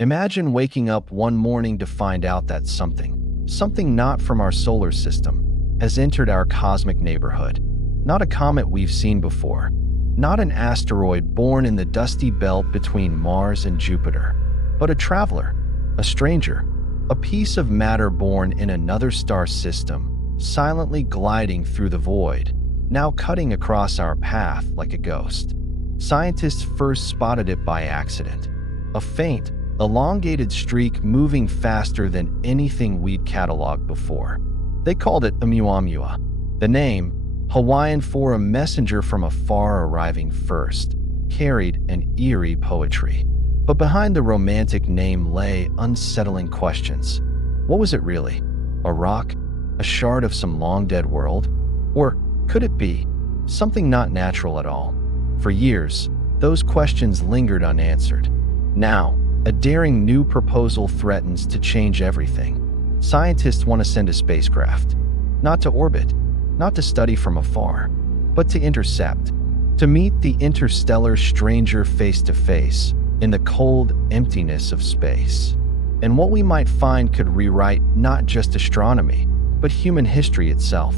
Imagine waking up one morning to find out that something not from our solar system, has entered our cosmic neighborhood. Not a comet we've seen before, not an asteroid born in the dusty belt between Mars and Jupiter, but a traveler, a stranger, a piece of matter born in another star system, silently gliding through the void, now cutting across our path like a ghost. Scientists first spotted it by accident, a faint, elongated streak moving faster than anything we'd cataloged before. They called it Oumuamua, the name, Hawaiian for a messenger from afar arriving first, carried an eerie poetry. But behind the romantic name lay unsettling questions. What was it really? A rock? A shard of some long-dead world? Or could it be something not natural at all? For years, those questions lingered unanswered. Now, a daring new proposal threatens to change everything. Scientists want to send a spacecraft, not to orbit, not to study from afar, but to intercept, to meet the interstellar stranger face to face in the cold emptiness of space. And what we might find could rewrite not just astronomy, but human history itself.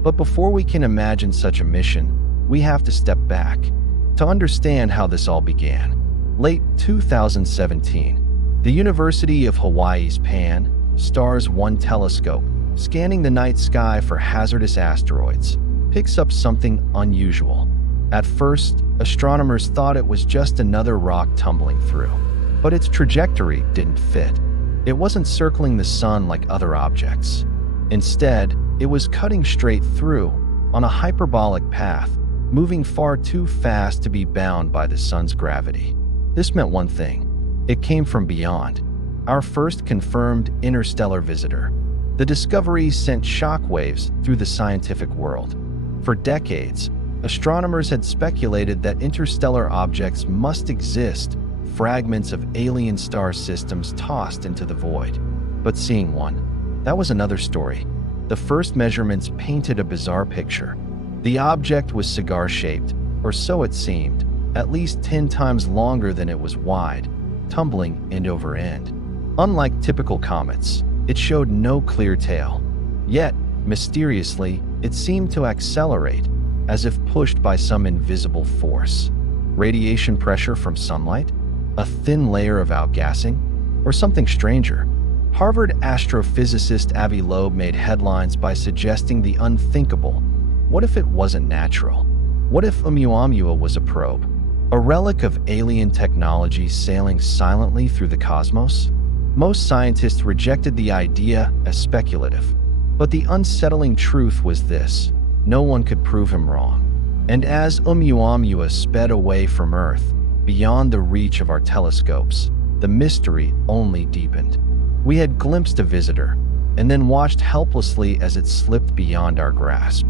But before we can imagine such a mission, we have to step back to understand how this all began. Late 2017, the University of Hawaii's Pan-STARRS 1 telescope, scanning the night sky for hazardous asteroids, picks up something unusual. At first, astronomers thought it was just another rock tumbling through. But its trajectory didn't fit. It wasn't circling the sun like other objects. Instead, it was cutting straight through, on a hyperbolic path, moving far too fast to be bound by the sun's gravity. This meant one thing. It came from beyond, our first confirmed interstellar visitor. The discovery sent shockwaves through the scientific world. For decades, astronomers had speculated that interstellar objects must exist, fragments of alien star systems tossed into the void. But seeing one, that was another story. The first measurements painted a bizarre picture. The object was cigar-shaped, or so it seemed, at least 10 times longer than it was wide, tumbling end over end. Unlike typical comets, it showed no clear tail. Yet, mysteriously, it seemed to accelerate, as if pushed by some invisible force. Radiation pressure from sunlight? A thin layer of outgassing? Or something stranger? Harvard astrophysicist Avi Loeb made headlines by suggesting the unthinkable. What if it wasn't natural? What if Oumuamua was a probe? A relic of alien technology sailing silently through the cosmos? Most scientists rejected the idea as speculative. But the unsettling truth was this: no one could prove him wrong. And as Oumuamua sped away from Earth, beyond the reach of our telescopes, the mystery only deepened. We had glimpsed a visitor, and then watched helplessly as it slipped beyond our grasp.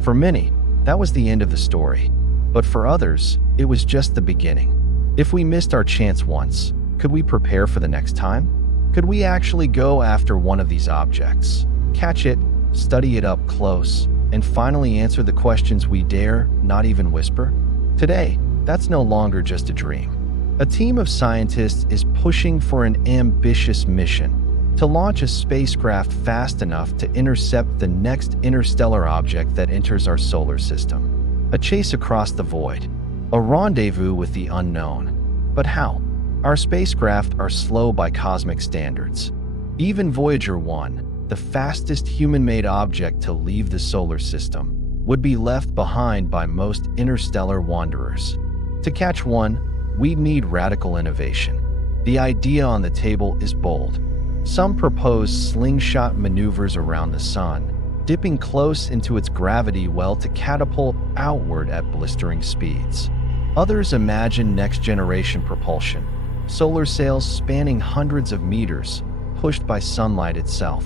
For many, that was the end of the story. But for others, it was just the beginning. If we missed our chance once, could we prepare for the next time? Could we actually go after one of these objects, catch it, study it up close, and finally answer the questions we dare not even whisper? Today, that's no longer just a dream. A team of scientists is pushing for an ambitious mission to launch a spacecraft fast enough to intercept the next interstellar object that enters our solar system. A chase across the void, a rendezvous with the unknown. But how? Our spacecraft are slow by cosmic standards. Even Voyager 1, the fastest human-made object to leave the solar system, would be left behind by most interstellar wanderers. To catch one, we'd need radical innovation. The idea on the table is bold. Some propose slingshot maneuvers around the sun, dipping close into its gravity well to catapult outward at blistering speeds. Others imagine next-generation propulsion, solar sails spanning hundreds of meters, pushed by sunlight itself.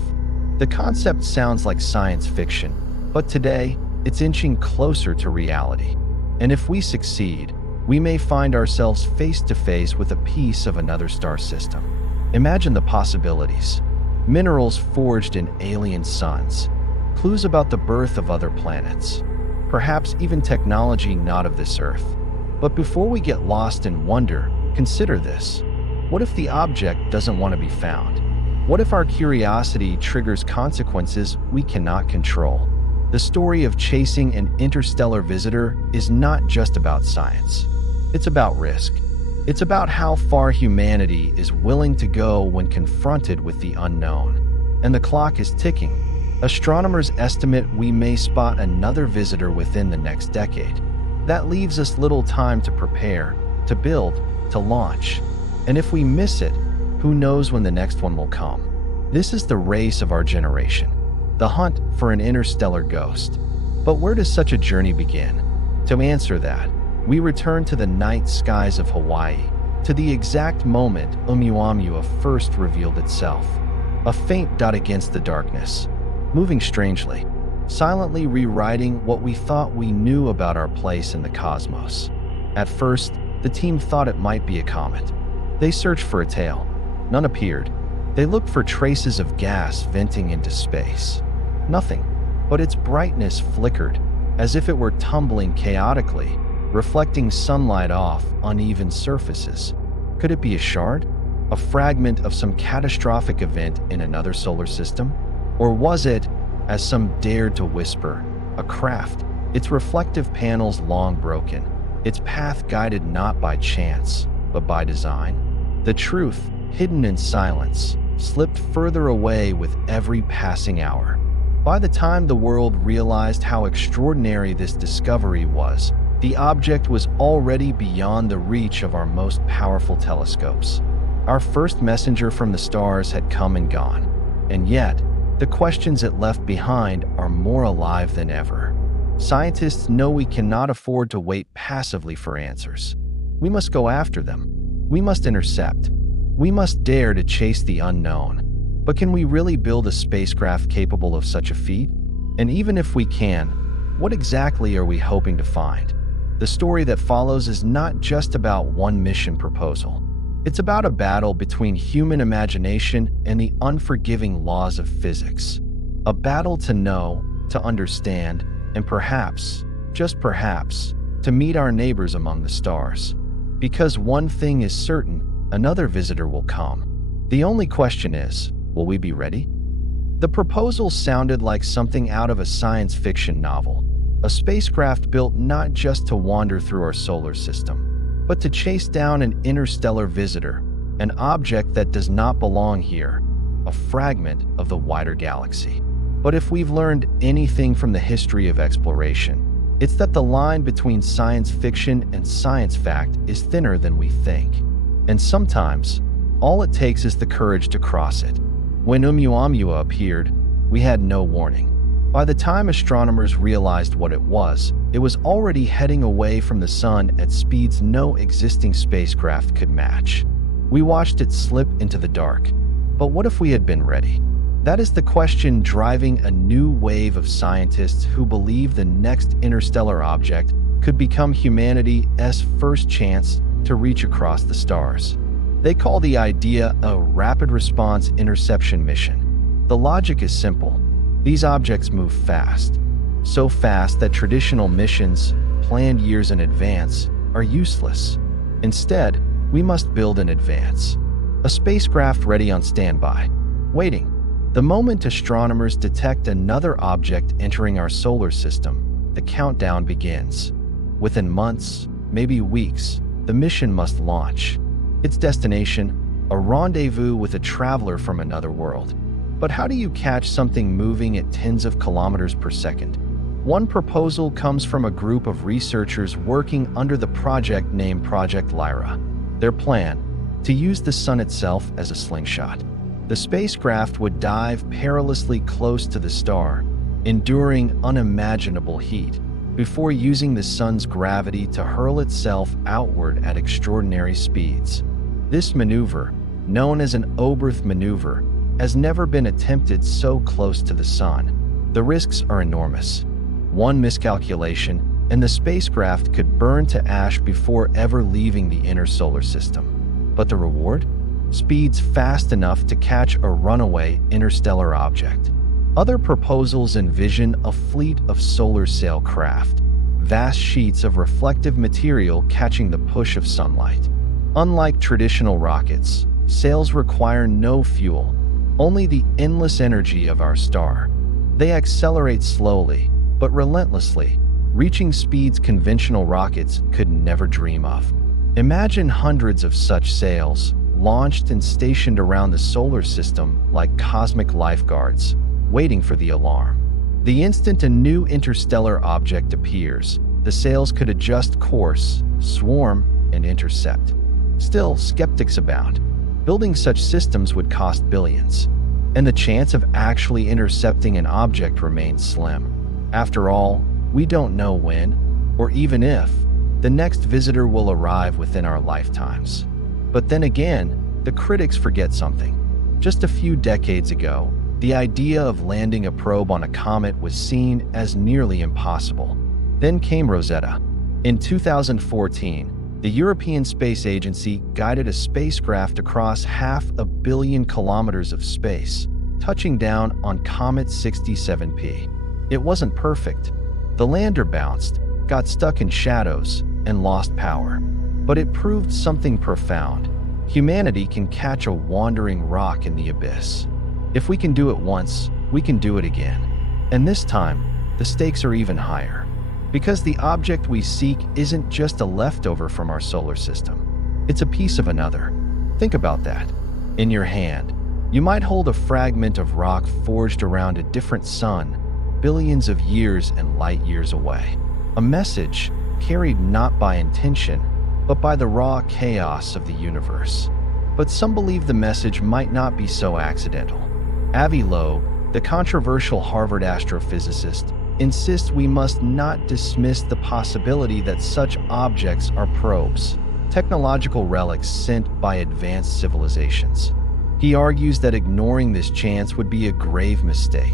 The concept sounds like science fiction, but today, it's inching closer to reality. And if we succeed, we may find ourselves face to face with a piece of another star system. Imagine the possibilities. Minerals forged in alien suns, clues about the birth of other planets, perhaps even technology not of this Earth. But before we get lost in wonder, consider this. What if the object doesn't want to be found? What if our curiosity triggers consequences we cannot control? The story of chasing an interstellar visitor is not just about science. It's about risk. It's about how far humanity is willing to go when confronted with the unknown. And the clock is ticking. Astronomers estimate we may spot another visitor within the next decade. That leaves us little time to prepare, to build, to launch. And if we miss it, who knows when the next one will come? This is the race of our generation, the hunt for an interstellar ghost. But where does such a journey begin? To answer that, we return to the night skies of Hawaii, to the exact moment Oumuamua first revealed itself. A faint dot against the darkness, moving strangely, silently rewriting what we thought we knew about our place in the cosmos. At first, the team thought it might be a comet. They searched for a tail. None appeared. They looked for traces of gas venting into space. Nothing, but its brightness flickered, as if it were tumbling chaotically, reflecting sunlight off uneven surfaces. Could it be a shard? A fragment of some catastrophic event in another solar system? Or was it, as some dared to whisper, a craft, its reflective panels long broken, its path guided not by chance, but by design? The truth, hidden in silence, slipped further away with every passing hour. By the time the world realized how extraordinary this discovery was, the object was already beyond the reach of our most powerful telescopes. Our first messenger from the stars had come and gone, and yet, the questions it left behind are more alive than ever. Scientists know we cannot afford to wait passively for answers. We must go after them. We must intercept. We must dare to chase the unknown. But can we really build a spacecraft capable of such a feat? And even if we can, what exactly are we hoping to find? The story that follows is not just about one mission proposal. It's about a battle between human imagination and the unforgiving laws of physics. A battle to know, to understand, and perhaps, just perhaps, to meet our neighbors among the stars. Because one thing is certain, another visitor will come. The only question is, will we be ready? The proposal sounded like something out of a science fiction novel. A spacecraft built not just to wander through our solar system, but to chase down an interstellar visitor, an object that does not belong here, a fragment of the wider galaxy. But if we've learned anything from the history of exploration, it's that the line between science fiction and science fact is thinner than we think. And sometimes, all it takes is the courage to cross it. When Oumuamua appeared, we had no warning. By the time astronomers realized what it was already heading away from the sun at speeds no existing spacecraft could match. We watched it slip into the dark. But what if we had been ready? That is the question driving a new wave of scientists who believe the next interstellar object could become humanity's first chance to reach across the stars. They call the idea a rapid response interception mission. The logic is simple. These objects move fast. So fast that traditional missions, planned years in advance, are useless. Instead, we must build in advance. A spacecraft ready on standby, waiting. The moment astronomers detect another object entering our solar system, the countdown begins. Within months, maybe weeks, the mission must launch. Its destination, a rendezvous with a traveler from another world. But how do you catch something moving at tens of kilometers per second? One proposal comes from a group of researchers working under the project named Project Lyra. Their plan, to use the sun itself as a slingshot. The spacecraft would dive perilously close to the star, enduring unimaginable heat, before using the sun's gravity to hurl itself outward at extraordinary speeds. This maneuver, known as an Oberth maneuver, has never been attempted so close to the sun. The risks are enormous. One miscalculation, and the spacecraft could burn to ash before ever leaving the inner solar system. But the reward? Speeds fast enough to catch a runaway interstellar object. Other proposals envision a fleet of solar sail craft, vast sheets of reflective material catching the push of sunlight. Unlike traditional rockets, sails require no fuel, only the endless energy of our star. They accelerate slowly, but relentlessly, reaching speeds conventional rockets could never dream of. Imagine hundreds of such sails, launched and stationed around the solar system like cosmic lifeguards, waiting for the alarm. The instant a new interstellar object appears, the sails could adjust course, swarm, and intercept. Still, skeptics abound. Building such systems would cost billions, and the chance of actually intercepting an object remains slim. After all, we don't know when, or even if, the next visitor will arrive within our lifetimes. But then again, the critics forget something. Just a few decades ago, the idea of landing a probe on a comet was seen as nearly impossible. Then came Rosetta. In 2014, the European Space Agency guided a spacecraft across 500 million kilometers of space, touching down on Comet 67P. It wasn't perfect. The lander bounced, got stuck in shadows, and lost power. But it proved something profound. Humanity can catch a wandering rock in the abyss. If we can do it once, we can do it again. And this time, the stakes are even higher. Because the object we seek isn't just a leftover from our solar system. It's a piece of another. Think about that. In your hand, you might hold a fragment of rock forged around a different sun, billions of years and light years away. A message carried not by intention, but by the raw chaos of the universe. But some believe the message might not be so accidental. Avi Loeb, the controversial Harvard astrophysicist, insists we must not dismiss the possibility that such objects are probes, technological relics sent by advanced civilizations. He argues that ignoring this chance would be a grave mistake.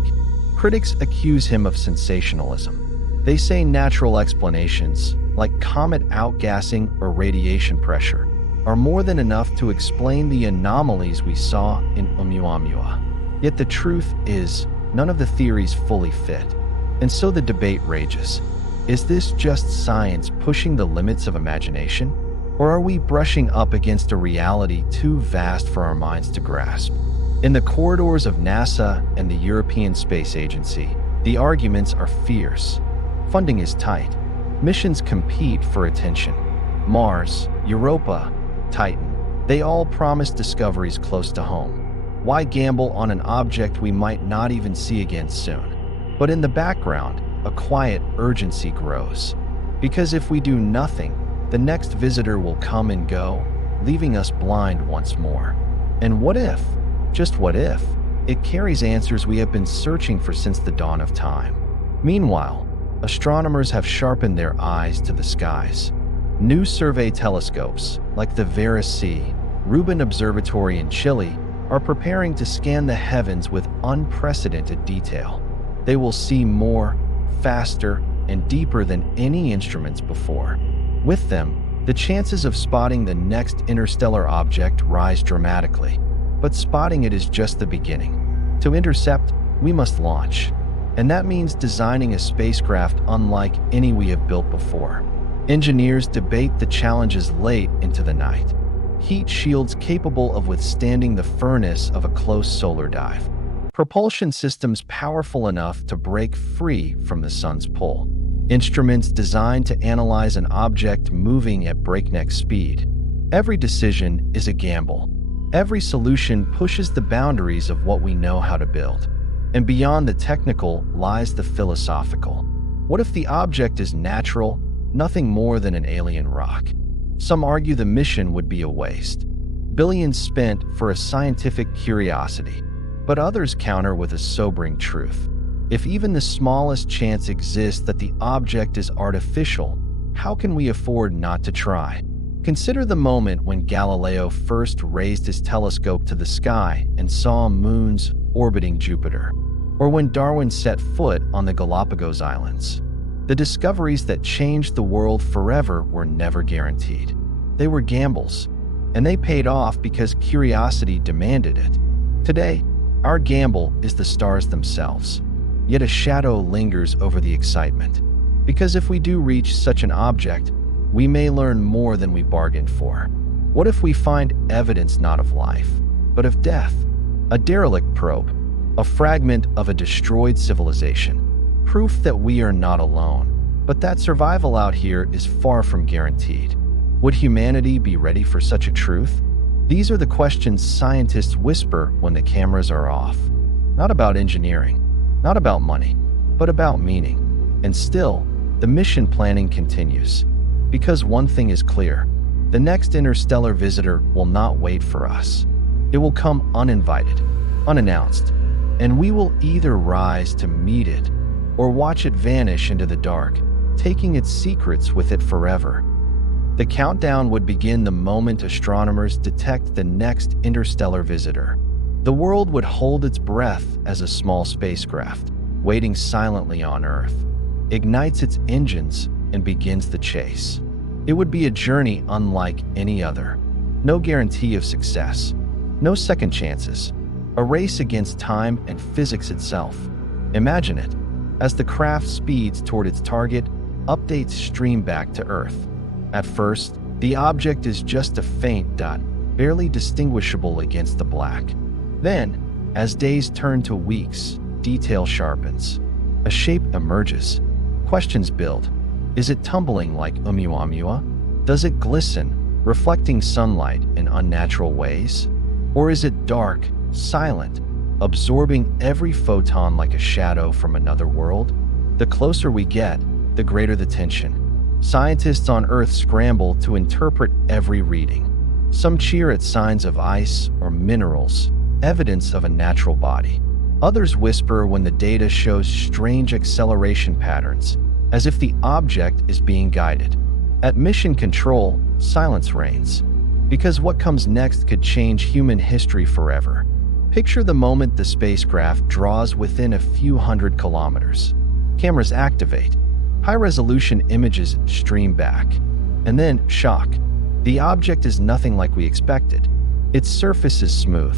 Critics accuse him of sensationalism. They say natural explanations, like comet outgassing or radiation pressure, are more than enough to explain the anomalies we saw in Oumuamua. Yet the truth is, none of the theories fully fit. And so the debate rages. Is this just science pushing the limits of imagination? Or are we brushing up against a reality too vast for our minds to grasp? In the corridors of NASA and the European Space Agency, the arguments are fierce. Funding is tight. Missions compete for attention. Mars, Europa, Titan, they all promise discoveries close to home. Why gamble on an object we might not even see again soon? But in the background, a quiet urgency grows. Because if we do nothing, the next visitor will come and go, leaving us blind once more. And what if, just what if, it carries answers we have been searching for since the dawn of time? Meanwhile, astronomers have sharpened their eyes to the skies. New survey telescopes, like the Vera C. Rubin Observatory in Chile, are preparing to scan the heavens with unprecedented detail. They will see more, faster, and deeper than any instruments before. With them, the chances of spotting the next interstellar object rise dramatically. But spotting it is just the beginning. To intercept, we must launch. And that means designing a spacecraft unlike any we have built before. Engineers debate the challenges late into the night. Heat shields capable of withstanding the furnace of a close solar dive. Propulsion systems powerful enough to break free from the sun's pull. Instruments designed to analyze an object moving at breakneck speed. Every decision is a gamble. Every solution pushes the boundaries of what we know how to build. And beyond the technical lies the philosophical. What if the object is natural, nothing more than an alien rock? Some argue the mission would be a waste. Billions spent for a scientific curiosity. But others counter with a sobering truth. If even the smallest chance exists that the object is artificial, how can we afford not to try? Consider the moment when Galileo first raised his telescope to the sky and saw moons orbiting Jupiter, or when Darwin set foot on the Galapagos Islands. The discoveries that changed the world forever were never guaranteed. They were gambles, and they paid off because curiosity demanded it. Today, our gamble is the stars themselves. Yet a shadow lingers over the excitement. Because if we do reach such an object, we may learn more than we bargained for. What if we find evidence not of life, but of death? A derelict probe, a fragment of a destroyed civilization, proof that we are not alone, but that survival out here is far from guaranteed. Would humanity be ready for such a truth? These are the questions scientists whisper when the cameras are off. Not about engineering, not about money, but about meaning. And still, the mission planning continues. Because one thing is clear, the next interstellar visitor will not wait for us. It will come uninvited, unannounced, and we will either rise to meet it or watch it vanish into the dark, taking its secrets with it forever. The countdown would begin the moment astronomers detect the next interstellar visitor. The world would hold its breath as a small spacecraft, waiting silently on Earth, ignites its engines and begins the chase. It would be a journey unlike any other. No guarantee of success, no second chances, a race against time and physics itself. Imagine it. As the craft speeds toward its target, updates stream back to Earth. At first, the object is just a faint dot, barely distinguishable against the black. Then, as days turn to weeks, detail sharpens. A shape emerges. Questions build. Is it tumbling like Oumuamua? Does it glisten, reflecting sunlight in unnatural ways? Or is it dark, silent, absorbing every photon like a shadow from another world? The closer we get, the greater the tension. Scientists on Earth scramble to interpret every reading. Some cheer at signs of ice or minerals, evidence of a natural body. Others whisper when the data shows strange acceleration patterns, as if the object is being guided. At mission control, silence reigns, because what comes next could change human history forever. Picture the moment the spacecraft draws within a few hundred kilometers. Cameras activate. High-resolution images stream back. And then, shock. The object is nothing like we expected. Its surface is smooth,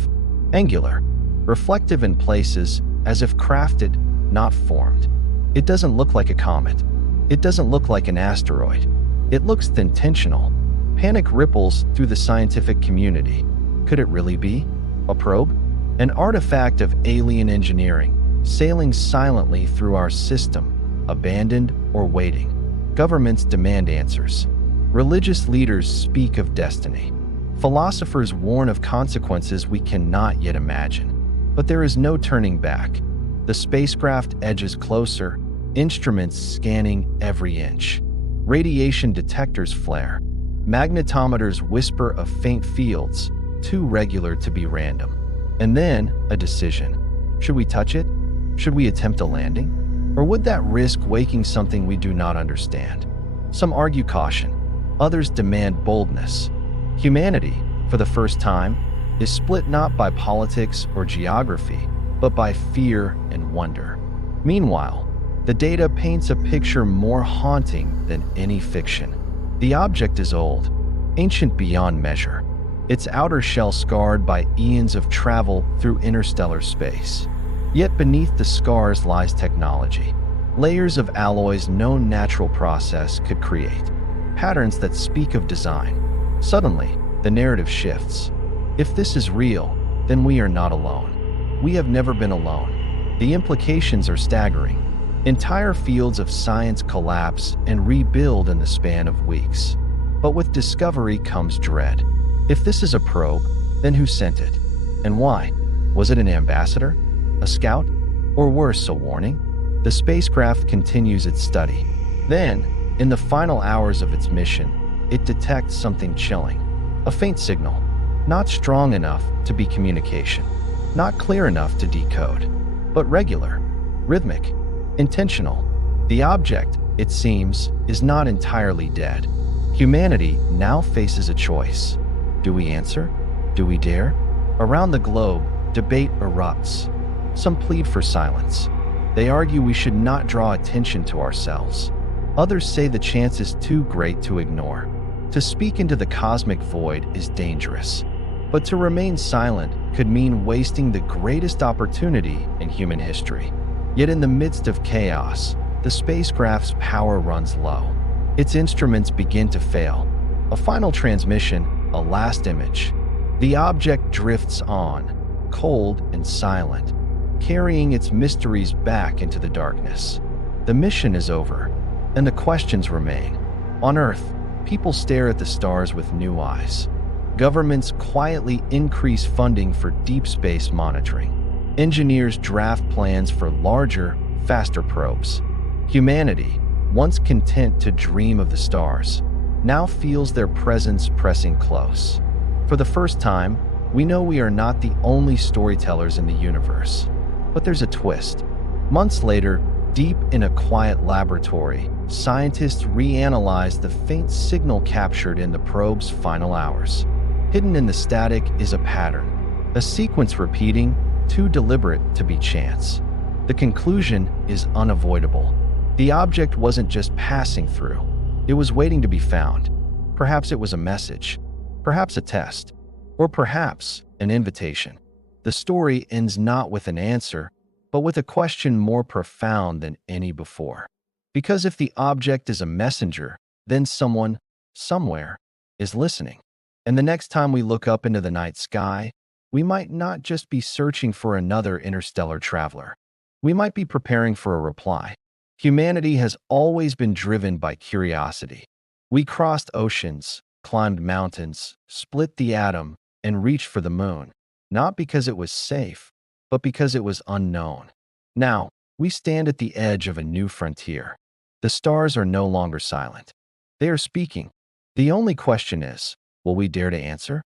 angular, reflective in places, as if crafted, not formed. It doesn't look like a comet. It doesn't look like an asteroid. It looks intentional. Panic ripples through the scientific community. Could it really be a probe? An artifact of alien engineering, sailing silently through our system, abandoned or waiting. Governments demand answers. Religious leaders speak of destiny. Philosophers warn of consequences we cannot yet imagine. But there is no turning back. The spacecraft edges closer, instruments scanning every inch. Radiation detectors flare. Magnetometers whisper of faint fields, too regular to be random. And then, a decision. Should we touch it? Should we attempt a landing? Or would that risk waking something we do not understand? Some argue caution. Others demand boldness. Humanity, for the first time, is split not by politics or geography, but by fear and wonder. Meanwhile, the data paints a picture more haunting than any fiction. The object is old, ancient beyond measure, its outer shell scarred by eons of travel through interstellar space. Yet beneath the scars lies technology, layers of alloys no natural process could create, patterns that speak of design. Suddenly, the narrative shifts. If this is real, then we are not alone. We have never been alone. The implications are staggering. Entire fields of science collapse and rebuild in the span of weeks. But with discovery comes dread. If this is a probe, then who sent it? And why? Was it an ambassador? A scout? Or worse, a warning? The spacecraft continues its study. Then, in the final hours of its mission, it detects something chilling. A faint signal. Not strong enough to be communication. Not clear enough to decode. But regular, rhythmic, intentional. The object, it seems, is not entirely dead. Humanity now faces a choice. Do we answer? Do we dare? Around the globe, debate erupts. Some plead for silence. They argue we should not draw attention to ourselves. Others say the chance is too great to ignore. To speak into the cosmic void is dangerous. But to remain silent could mean wasting the greatest opportunity in human history. Yet in the midst of chaos, the spacecraft's power runs low. Its instruments begin to fail. A final transmission, a last image. The object drifts on, cold and silent, carrying its mysteries back into the darkness. The mission is over, and the questions remain. On Earth, people stare at the stars with new eyes. Governments quietly increase funding for deep space monitoring. Engineers draft plans for larger, faster probes. Humanity, once content to dream of the stars, now feels their presence pressing close. For the first time, we know we are not the only storytellers in the universe. But there's a twist. Months later, deep in a quiet laboratory, scientists reanalyze the faint signal captured in the probe's final hours. Hidden in the static is a pattern, a sequence repeating, too deliberate to be chance. The conclusion is unavoidable. The object wasn't just passing through. It was waiting to be found. Perhaps it was a message, perhaps a test, or perhaps an invitation. The story ends not with an answer, but with a question more profound than any before. Because if the object is a messenger, then someone, somewhere, is listening. And the next time we look up into the night sky, we might not just be searching for another interstellar traveler. We might be preparing for a reply. Humanity has always been driven by curiosity. We crossed oceans, climbed mountains, split the atom, and reached for the moon, not because it was safe, but because it was unknown. Now, we stand at the edge of a new frontier. The stars are no longer silent. They are speaking. The only question is, will we dare to answer?